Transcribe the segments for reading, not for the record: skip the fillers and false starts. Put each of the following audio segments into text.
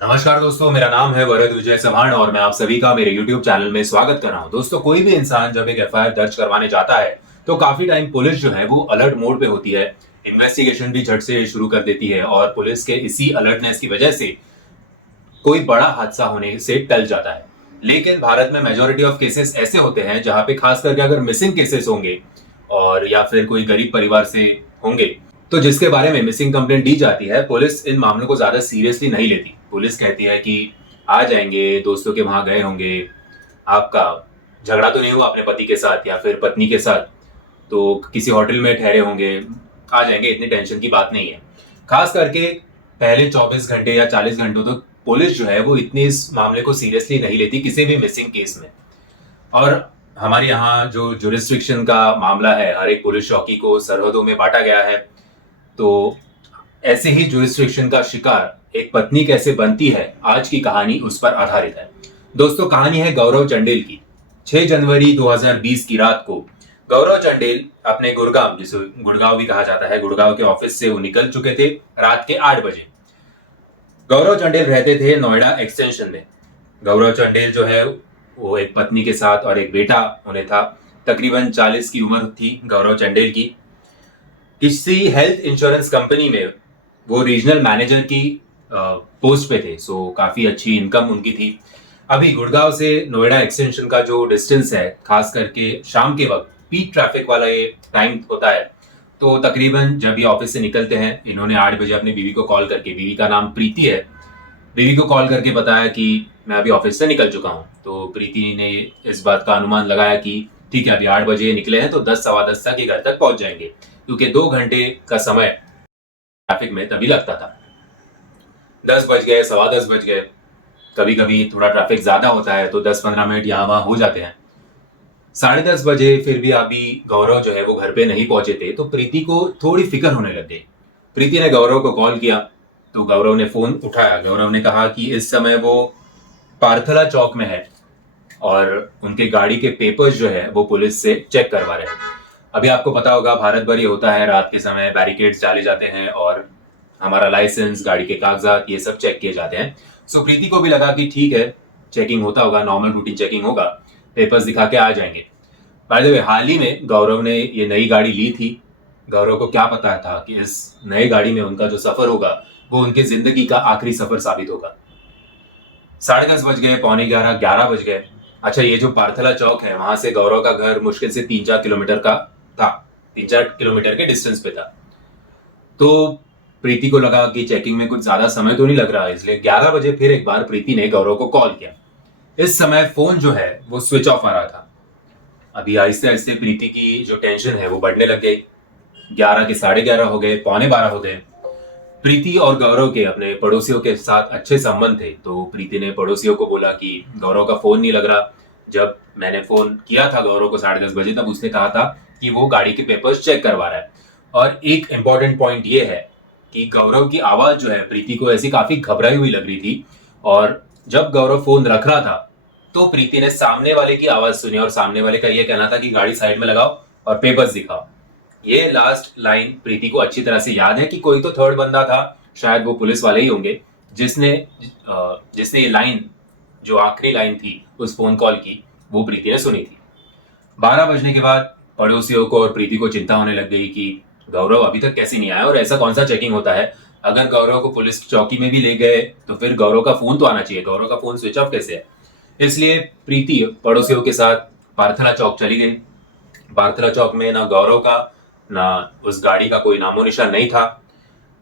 नमस्कार दोस्तों, मेरा नाम है वरद विजय चव्हाण और मैं आप सभी का मेरे YouTube चैनल में स्वागत कर रहा हूं। दोस्तों, कोई भी इंसान जब एक एफआईआर दर्ज करवाने जाता है तो काफी टाइम पुलिस जो है वो अलर्ट मोड पे होती है। इन्वेस्टिगेशन भी झट से शुरू कर देती है और पुलिस के इसी अलर्टनेस की वजह से कोई बड़ा हादसा होने से टल जाता है। लेकिन भारत में मेजोरिटी ऑफ केसेस ऐसे होते हैं जहां पे खास करके अगर मिसिंग केसेस होंगे और या फिर कोई गरीब परिवार से होंगे तो जिसके बारे में मिसिंग कंप्लेंट दी जाती है, पुलिस इन मामलों को ज्यादा सीरियसली नहीं लेती। पुलिस कहती है कि आ जाएंगे, दोस्तों के वहां गए होंगे, आपका झगड़ा तो नहीं हुआ अपने पति के साथ या फिर पत्नी के साथ, तो किसी होटल में ठहरे होंगे, आ जाएंगे, इतनी टेंशन की बात नहीं है। खास करके पहले 24 घंटे या 40 घंटों तक पुलिस जो है वो इतनी इस मामले को सीरियसली नहीं लेती किसी भी मिसिंग केस में। और हमारे यहाँ जो जुरिस्डिक्शन का मामला है, हर एक पुलिस चौकी को सरहदों में बांटा गया है। तो ऐसे ही जुरिस्डिक्शन का शिकार एक पत्नी कैसे बनती है, आज की कहानी उस पर आधारित है। दोस्तों, कहानी है गौरव चंडेल की। 6 जनवरी 2020 की रात को गौरव चंडेल अपने गुड़गांव, जिसे गुड़गांव भी कहा जाता है, गुड़गांव के ऑफिस से वो निकल चुके थे रात के 8 बजे। गौरव चंडेल रहते थे नोएडा एक्सटेंशन में। गौरव चंडेल जो है वो एक पत्नी के साथ और एक बेटा उन्हें था। तकरीबन 40 की उम्र थी गौरव चंडेल की। किसी हेल्थ इंश्योरेंस कंपनी में वो रीजनल मैनेजर की पोस्ट पे थे, सो काफी अच्छी इनकम उनकी थी। अभी गुड़गांव से नोएडा एक्सटेंशन का जो डिस्टेंस है, खास करके शाम के वक्त पीक ट्रैफिक वाला ये टाइम होता है, तो तकरीबन जब ये ऑफिस से निकलते हैं, इन्होंने 8 बजे अपनी बीवी को कॉल करके, बीवी का नाम प्रीति है, बीवी को कॉल करके बताया कि मैं अभी ऑफिस से निकल चुका हूँ। तो प्रीति ने इस बात का अनुमान लगाया कि ठीक है, अभी 8 बजे निकले हैं तो 10 सवा 10 तक ही घर तक पहुंच जाएंगे, क्योंकि 2 घंटे का समय ट्रैफिक में तभी लगता था। 10 बज गए, सवा 10 बज गए, कभी कभी थोड़ा ट्रैफिक ज्यादा होता है तो 10-15 मिनट यहाँ वहां हो जाते हैं। 10:30 बजे फिर भी अभी गौरव जो है वो घर पे नहीं पहुंचे थे, तो प्रीति को थोड़ी फिक्र होने लग गई। प्रीति ने गौरव को कॉल किया तो गौरव ने फोन उठाया। गौरव ने कहा कि इस समय वो पार्थला चौक में है और उनके गाड़ी के पेपर्स जो है वो पुलिस से चेक करवा रहे हैं। अभी आपको पता होगा, भारत भर ये होता है, रात के समय बैरिकेड्स डाले जाते हैं और हमारा लाइसेंस, गाड़ी के कागजात, ये सब चेक किए जाते हैं। सो प्रीति को भी लगा कि ठीक है, चेकिंग होता होगा, नॉर्मल रूटीन चेकिंग होगा, पेपर्स दिखा के आ जाएंगे। बाय द वे, हाल ही में गौरव ने ये नई गाड़ी ली थी। गौरव को क्या पता था कि इस नई गाड़ी में उनका जो सफर होगा वो उनके जिंदगी का आखिरी सफर साबित होगा। 10:30 बज गए, पौने 11, 11 बज गए। अच्छा, ये जो पार्थला चौक है, वहां से गौरव का घर मुश्किल से 3-4 किलोमीटर का था, 3-4 किलोमीटर के डिस्टेंस पे था। तो प्रीति को लगा कि चेकिंग में कुछ ज्यादा समय तो नहीं लग रहा, इसलिए 11 बजे फिर एक बार प्रीति ने गौरव को कॉल किया। इस समय फोन जो है वो स्विच ऑफ आ रहा था। अभी आहिस्ते आहिस्ते प्रीति की जो टेंशन है वो बढ़ने लग गई। 11 के 11:30 हो गए, पौने 12 हो गए। प्रीति और गौरव के अपने पड़ोसियों के साथ अच्छे संबंध थे, तो प्रीति ने पड़ोसियों को बोला कि गौरव का फोन नहीं लग रहा। जब मैंने फोन किया था गौरव को 10:30 बजे, तब उसने कहा था कि वो गाड़ी के पेपर्स चेक करवा रहा है। और एक इंपॉर्टेंट पॉइंट ये है कि गौरव की आवाज जो है प्रीति को ऐसी काफी घबराई हुई लग रही थी। और जब गौरव फोन रख रहा था तो प्रीति ने सामने वाले की आवाज सुनी और सामने वाले का यह कहना था कि गाड़ी साइड में लगाओ और पेपर्स दिखाओ। ये लास्ट लाइन प्रीति को अच्छी तरह से याद है कि कोई तो थर्ड बंदा था, शायद वो पुलिस वाले ही होंगे, जिसने जिसने ये लाइन, जो आखिरी लाइन थी उस फोन कॉल की, वो प्रीति ने सुनी थी। 12 बजने के बाद पड़ोसियों को और प्रीति को चिंता होने लग गई कि गौरव अभी तक कैसे नहीं आया और ऐसा कौन सा चेकिंग होता है। अगर गौरव को पुलिस चौकी में भी ले गए तो फिर गौरव का फोन तो आना चाहिए, गौरव का फोन स्विच ऑफ कैसे है। इसलिए प्रीति पड़ोसियों के साथ पार्थला चौक चली गई। पार्थला चौक में ना गौरव का ना उस गाड़ी का कोई नामो निशान नहीं था।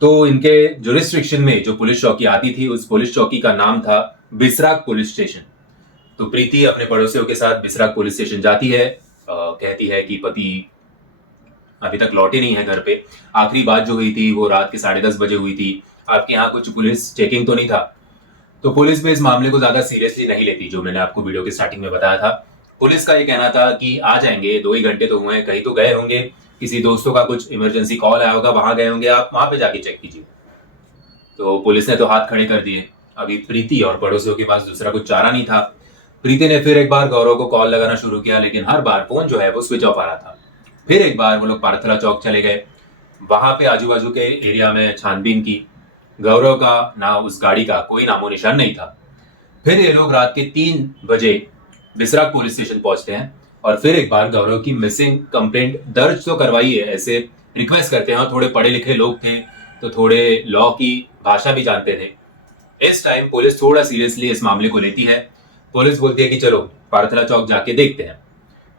तो इनके जुरिस्डिक्शन में जो पुलिस चौकी आती थी, उस पुलिस चौकी का नाम था बिसराक पुलिस स्टेशन। तो प्रीति अपने पड़ोसियों के साथ बिसराक पुलिस स्टेशन जाती है। कहती है कि पति अभी तक लौटे नहीं है घर पे। आखिरी बात जो हुई थी वो रात के 10:30 बजे हुई थी। आपके यहाँ कुछ पुलिस चेकिंग तो नहीं था? तो पुलिस भी इस मामले को ज्यादा सीरियसली नहीं लेती, जो मैंने आपको वीडियो के स्टार्टिंग में बताया था। पुलिस का ये कहना था कि आ जाएंगे, 2 ही घंटे तो हुए हैं, कहीं तो गए होंगे, किसी दोस्तों का कुछ इमरजेंसी कॉल आया होगा, वहां गए होंगे, आप वहां पे जाके चेक कीजिए। तो पुलिस ने तो हाथ खड़े कर दिए। अभी प्रीति और पड़ोसियों के पास दूसरा कुछ चारा नहीं था। प्रीति ने फिर एक बार गौरव को कॉल लगाना शुरू किया, लेकिन हर बार फोन जो है वो स्विच ऑफ आ रहा था। फिर एक बार वो लोग पार्थला चौक चले गए। वहां पे आजू बाजू के एरिया में छानबीन की। गौरव का ना उस गाड़ी का कोई नामो निशान नहीं था। फिर ये लोग रात के 3 बजे बिसराक पुलिस स्टेशन पहुंचते हैं और फिर एक बार गौरव की मिसिंग कंप्लेंट दर्ज तो करवाई है, ऐसे रिक्वेस्ट करते हैं। और थोड़े पढ़े लिखे लोग थे तो थोड़े लॉ की भाषा भी जानते थे। इस टाइम पुलिस थोड़ा सीरियसली इस मामले को लेती है। पुलिस बोलती है कि चलो पार्थला चौक जाके देखते हैं।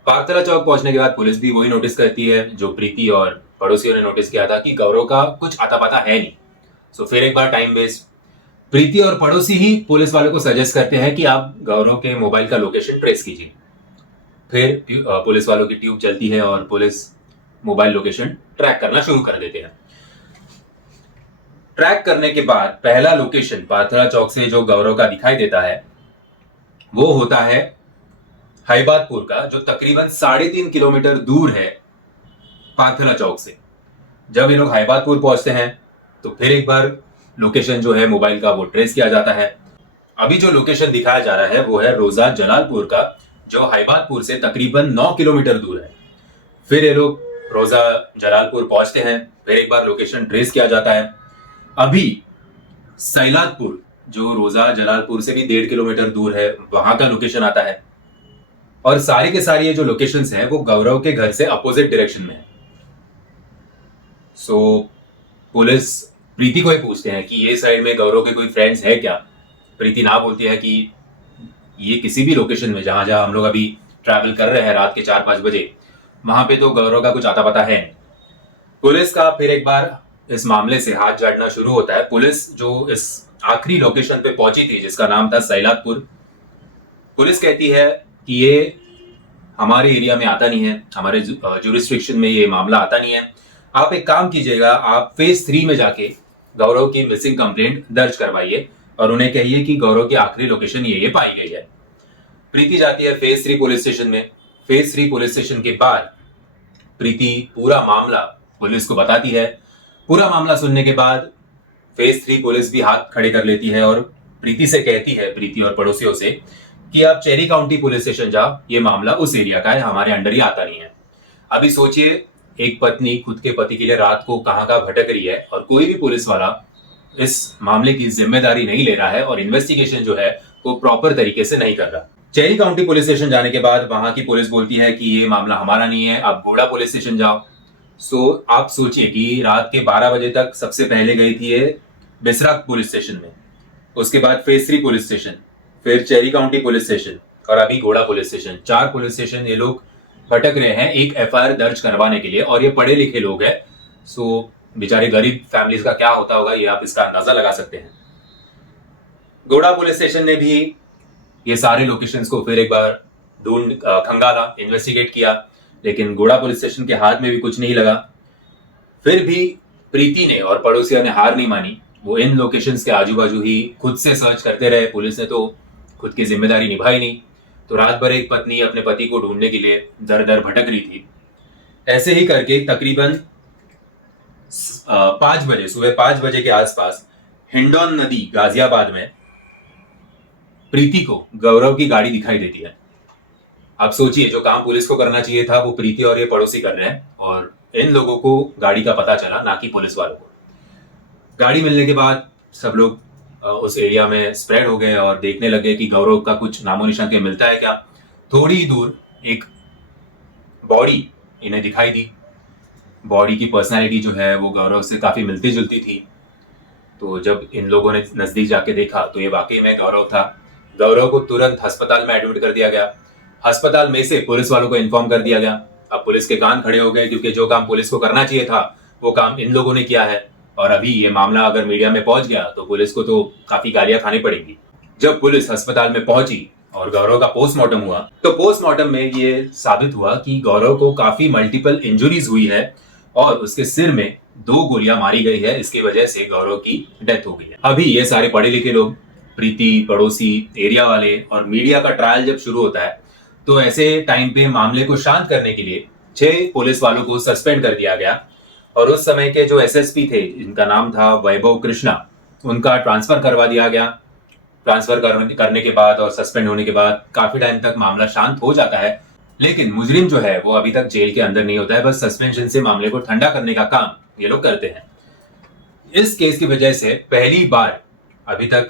पार्थला चौक पहुंचने के बाद पुलिस भी वही नोटिस करती है जो प्रीति और पड़ोसियों ने नोटिस किया था कि गौरव का कुछ आता पता है नहीं। सो फिर एक बार टाइम वेस्ट। प्रीति और पड़ोसी ही पुलिस वालों को सजेस्ट करते हैं कि आप गौरव के मोबाइल का लोकेशन ट्रेस कीजिए। फिर पुलिस वालों की ट्यूब चलती है और पुलिस मोबाइल लोकेशन ट्रैक करना शुरू कर देते हैं। ट्रैक करने के बाद पहला लोकेशन पार्थला चौक से जो गौरव का दिखाई देता है वो होता है हैबादपुर का, जो तकरीबन 3.5 किलोमीटर दूर है पार्थला चौक से। जब ये लोग हैबादपुर पहुंचते हैं तो फिर एक बार लोकेशन जो है मोबाइल का वो ट्रेस किया जाता है। अभी जो लोकेशन दिखाया जा रहा है वो है रोजा जलालपुर का, जो हैबादपुर से तकरीबन 9 किलोमीटर दूर है। फिर ये लोग रोजा जलालपुर पहुंचते हैं, फिर एक बार लोकेशन ट्रेस किया जाता है। अभी सैलादपुर, जो रोजा जलालपुर से भी 1.5 किलोमीटर दूर है, वहां का लोकेशन आता है। और सारी के सारी ये जो लोकेशंस हैं वो गौरव के घर से अपोजिट डायरेक्शन में है। सो पुलिस प्रीति को ही पूछते हैं कि ये साइड में गौरव के कोई फ्रेंड्स है क्या। प्रीति ना बोलती है कि ये किसी भी लोकेशन में जहां जहां हम लोग अभी ट्रैवल कर रहे हैं रात के 4-5 बजे, वहां पे तो गौरव का कुछ आता पता है नहीं। पुलिस का फिर एक बार इस मामले से हाथ झाड़ना शुरू होता है। पुलिस जो इस आखिरी लोकेशन पे पहुंची थी जिसका नाम था सैलादपुर, पुलिस कहती है कि ये हमारे एरिया में आता नहीं है, हमारे जुरिस्डिक्शन में ये मामला आता नहीं है। आप एक काम कीजिएगा, आप फेज 3 में जाके गौरव की मिसिंग कंप्लेंट दर्ज करवाइए और उन्हें कहिए कि गौरव की आखिरी लोकेशन ये पाई गई है। प्रीति जाती है फेज 3 पुलिस स्टेशन में। फेज 3 पुलिस स्टेशन के बाद प्रीति पूरा मामला पुलिस को बताती है। पूरा मामला सुनने के बाद फेज 3 पुलिस भी हाथ खड़े कर लेती है और प्रीति से कहती है, प्रीति और पड़ोसियों से, कि आप चेरी काउंटी पुलिस स्टेशन जाओ, ये मामला उस एरिया का है, हमारे अंडर ही आता नहीं है। अभी सोचिए, एक पत्नी खुद के पति के लिए रात को कहां का भटक रही है और कोई भी पुलिस वाला इस मामले की जिम्मेदारी नहीं ले रहा है और इन्वेस्टिगेशन जो है वो प्रॉपर तरीके से नहीं कर रहा। चेरी काउंटी पुलिस स्टेशन जाने के बाद वहां की पुलिस बोलती है कि ये मामला हमारा नहीं है, आप गोड़ा पुलिस स्टेशन जाओ। सो आप सोचिए कि रात के 12 बजे तक सबसे पहले गई थी ये बिसराक पुलिस स्टेशन में, उसके बाद फेज 3 पुलिस स्टेशन, फिर चेरी काउंटी पुलिस स्टेशन और अभी गोड़ा पुलिस स्टेशन। 4 पुलिस स्टेशन ये लोग भटक रहे हैं एक एफआईआर दर्ज करवाने के लिए। और ये पढ़े लिखे लोग हैं, सो बेचारे गरीब फैमिलीज का क्या होता होगा ये आप इसका अंदाजा लगा सकते हैं। गोड़ा पुलिस स्टेशन ने भी ये सारे लोकेशंस को फिर एक बार ढूंढ खंगाला, इन्वेस्टिगेट किया, लेकिन गोड़ा पुलिस स्टेशन के हाथ में भी कुछ नहीं लगा। फिर भी प्रीति ने और पड़ोसियों ने हार नहीं मानी, वो इन लोकेशंस के आजू बाजू ही खुद से सर्च करते रहे। पुलिस ने तो खुद की जिम्मेदारी निभाई नहीं, तो रात भर एक पत्नी अपने पति को ढूंढने के लिए दर दर भटक रही थी। ऐसे ही करके तकरीबन 5 बजे, सुबह 5 बजे के आसपास हिंडौन नदी गाजियाबाद में प्रीति को गौरव की गाड़ी दिखाई देती है। आप सोचिए, जो काम पुलिस को करना चाहिए था वो प्रीति और ये पड़ोसी कर रहे हैं और इन लोगों को गाड़ी का पता चला, ना कि पुलिस वालों को। गाड़ी मिलने के बाद सब लोग उस एरिया में स्प्रेड हो गए और देखने लगे कि गौरव का कुछ नामो निशान के मिलता है क्या। थोड़ी ही दूर एक बॉडी इन्हें दिखाई दी। बॉडी की पर्सनालिटी जो है वो गौरव से काफी मिलती जुलती थी। तो जब इन लोगों ने नजदीक जाके देखा तो ये वाकई में गौरव था। गौरव को तुरंत अस्पताल में एडमिट कर दिया गया। अस्पताल में से पुलिस वालों को इन्फॉर्म कर दिया गया। अब पुलिस के कान खड़े हो गए, क्योंकि जो काम पुलिस को करना चाहिए था वो काम इन लोगों ने किया है। और अभी ये मामला अगर मीडिया में पहुंच गया तो पुलिस को तो काफी गालियां खानी पड़ेंगी। जब पुलिस अस्पताल में पहुंची और गौरव का पोस्टमार्टम हुआ तो पोस्टमार्टम में ये साबित हुआ कि गौरव को काफी मल्टीपल इंजुरीज हुई है और उसके सिर में 2 गोलियां मारी गई है। इसकी वजह से गौरव की डेथ हो गई है। अभी ये सारे पढ़े लिखे लोग, प्रीति, पड़ोसी, एरिया वाले और मीडिया का ट्रायल जब शुरू होता है तो ऐसे टाइम पे मामले को शांत करने के लिए 6 पुलिस वालों को सस्पेंड कर दिया गया। और उस समय के जो एसएसपी थे, जिनका नाम था वैभव कृष्णा, उनका ट्रांसफर करवा दिया गया। ट्रांसफर करने के बाद और सस्पेंड होने के बाद काफी टाइम तक मामला शांत हो जाता है। लेकिन मुजरिम जो है वो अभी तक जेल के अंदर नहीं होता है। बस सस्पेंशन से मामले को ठंडा करने का काम ये लोग करते हैं। इस केस की वजह से पहली बार, अभी तक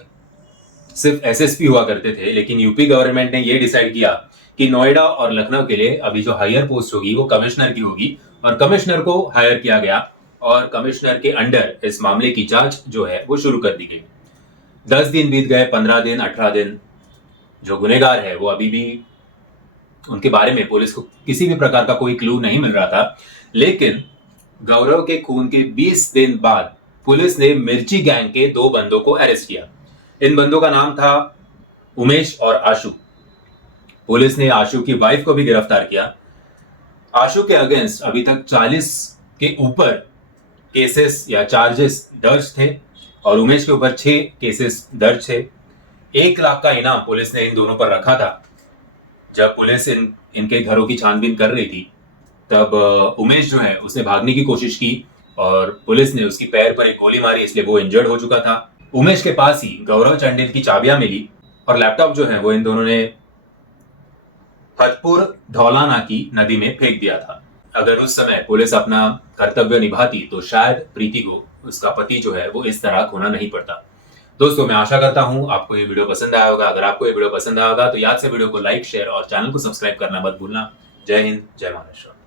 सिर्फ एसएसपी हुआ करते थे, लेकिन यूपी गवर्नमेंट ने यह डिसाइड किया कि नोएडा और लखनऊ के लिए अभी जो हायर पोस्ट होगी वो कमिश्नर की होगी, और कमिश्नर को हायर किया गया और कमिश्नर के अंडर इस मामले की जांच जो है वो शुरू कर दी गई। 10 दिन बीत गए, 15 दिन, 18 दिन। जो गुनेगार है वो अभी भी, उनके बारे में पुलिस को किसी भी प्रकार का कोई क्लू नहीं मिल रहा था। लेकिन गौरव के खून के 20 दिन बाद पुलिस ने मिर्ची गैंग के 2 बंदों को अरेस्ट किया। इन बंदों का नाम था उमेश और आशु। पुलिस ने आशु की वाइफ को भी गिरफ्तार किया। आशु के अगेंस्ट अभी तक 40 के ऊपर केसेस या चार्जेस दर्ज थे और उमेश के ऊपर 6 केसेस दर्ज थे। 1 लाख का इनाम पुलिस ने इन दोनों पर रखा था। जब पुलिस इनके घरों की छानबीन कर रही थी तब उमेश जो है उसने भागने की कोशिश की और पुलिस ने उसकी पैर पर एक गोली मारी, इसलिए वो इंजर्ड हो चुका था। उमेश के पास ही गौरव चंडेल की चाबियां मिली और लैपटॉप जो है वो इन दोनों ने हथपुर धौलाना की नदी में फेंक दिया था। अगर उस समय पुलिस अपना कर्तव्य निभाती तो शायद प्रीति को, उसका पति जो है वो इस तरह खोना नहीं पड़ता। दोस्तों, मैं आशा करता हूं आपको ये वीडियो पसंद आया होगा। अगर आपको ये वीडियो पसंद आया होगा तो याद से वीडियो को लाइक, शेयर और चैनल को सब्सक्राइब करना मत भूलना। जय हिंद, जय महाराष्ट्र।